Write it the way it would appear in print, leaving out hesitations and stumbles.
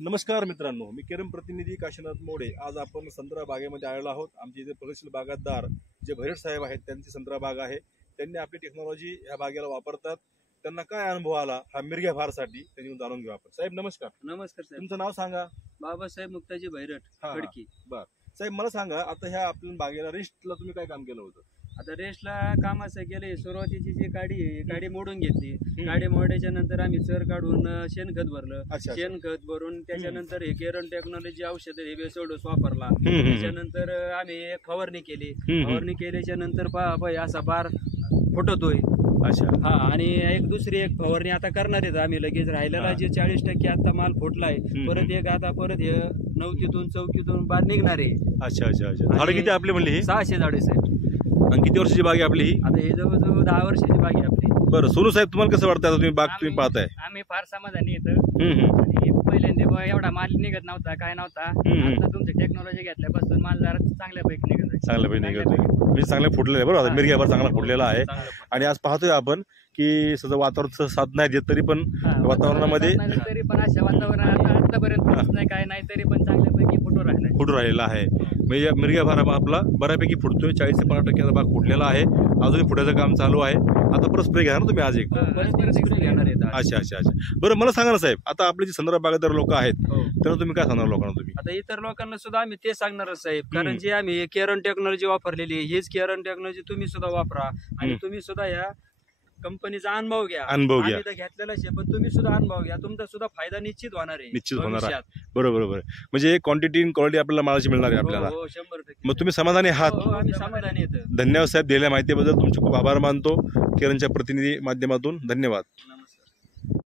नमस्कार मित्रांनो, मी केरम प्रतिनिधी काशीनाथ मोडे। आज आपण संत्रा बागेमध्ये आलेलो आहोत। आमचे इथे प्रगतशील बागायतदार जे भैरट साहेब आहेत त्यांची संत्रा बाग आहे। त्यांनी आपली टेक्नॉलॉजी ह्या बागेला वापरतात। त्यांना काय अनुभव आला हा मिरग्या भारसाठी त्यांनी जाणून घेऊ आपण। साहेब नमस्कार। नमस्कार साहेब, तुमचं नाव सांगा। बाबासाहेब मुक्ताजी भैरट खडकी। बर साहेब, मला सांगा आता ह्या आपल्या बागेला रेस्टला तुम्ही काय काम केलं होतं? आता रेस्टला काम असं केले, सुरुवातीची जी गाडी मोडून घेतली। गाडी मोडायच्या नंतर आम्ही चर काढून शेणखत भरलं। अच्छा, शेणखत भरून त्याच्यानंतर हे केरन टेक्नॉलॉजी औषध हे बेसोडोस वापरला। त्याच्यानंतर आम्ही एक फवारणी केली। फवारणी केल्याच्या नंतर पहा असा बार फुटतोय। अच्छा, हा, आणि दुसरी एक फवारणी आता करणार आहेत आम्ही लगेच। राहिलेला जे 40% आता माल फुटलाय, परत एक आता परत हे 9 चौकीतून बार निघणार आहे। अच्छा अच्छा अच्छा। झाडं किती आपली म्हणली ही? 600 झाडे साहेब। आणि किती वर्षाची बाग आहे आपली ही? आता हे जवळजवळ 10 वर्षाची बाग आहे आपली। बरं सोनू साहेब, तुम्हाला कसं वाटतं आता तुम्ही बाग तुम्ही पाहताय? आम्ही फार समाधानी येतं। आणि पहिल्यांदा एवढा माल निघत नव्हता, काय नव्हता। आता तुमची टेक्नॉलॉजी घेतल्यापासून माल जरा चांगल्यापैकी निघत आहे। चांगल्यापैकी निघतोय म्हणजे चांगलं फुटलेलं आहे बरोबर। मिरग्या भर चांगला फुटलेला आहे। आणि आज पाहतोय आपण की सध्या वातावरण साथ नाही देत, तरी पण वातावरणामध्ये तरी पण अशा वातावरणात आतापर्यंत नाही काय नाही, तरी पण चांगल्यापैकी फुटू राहिलेला आहे। म्हणजे मिरग्या भार आपला बऱ्यापैकी फुटतोय। 40 ते 50% भाग फुटलेला आहे। अजून फुटायचं काम चालू आहे। आता परत स्प्रे घेणार ना तुम्ही आज एक? घेणार आहेत। अच्छा अच्छा अच्छा। बरं मला सांगा ना साहेब, आता आपले जे संत्रा बागायतदार लोक आहेत त्यांना तुम्ही काय सांगणार लोकांना तुम्ही? आता इतर लोकांना सुद्धा आम्ही ते सांगणार साहेब, कारण जे आम्ही केरन टेक्नॉलॉजी वापरलेली आहे, हीच केरन टेक्नॉलॉजी तुम्ही सुद्धा वापरा। आणि तुम्ही सुद्धा या कंपनीचा अनुभव घ्या। आम्ही तर घेतलेलाच आहे, पण तुम्ही सुद्धा अनुभव घ्या। तुमचा सुद्धा फायदा निश्चित होणार आहे, निश्चित होणार आहे। बरोबर बरोबर। म्हणजे क्वांटिटी आणि क्वालिटी आपल्याला मालाची मिळणार आहे आपल्याला। हो 100%। मग तुम्ही समाधानी आहात? आम्ही समाधानी येतं। धन्यवाद साहेब, दिलेल्या माहितीबद्दल तुमचे खूप आभार मानतो केरनच्या प्रतिनिधी माध्यमातून। धन्यवाद।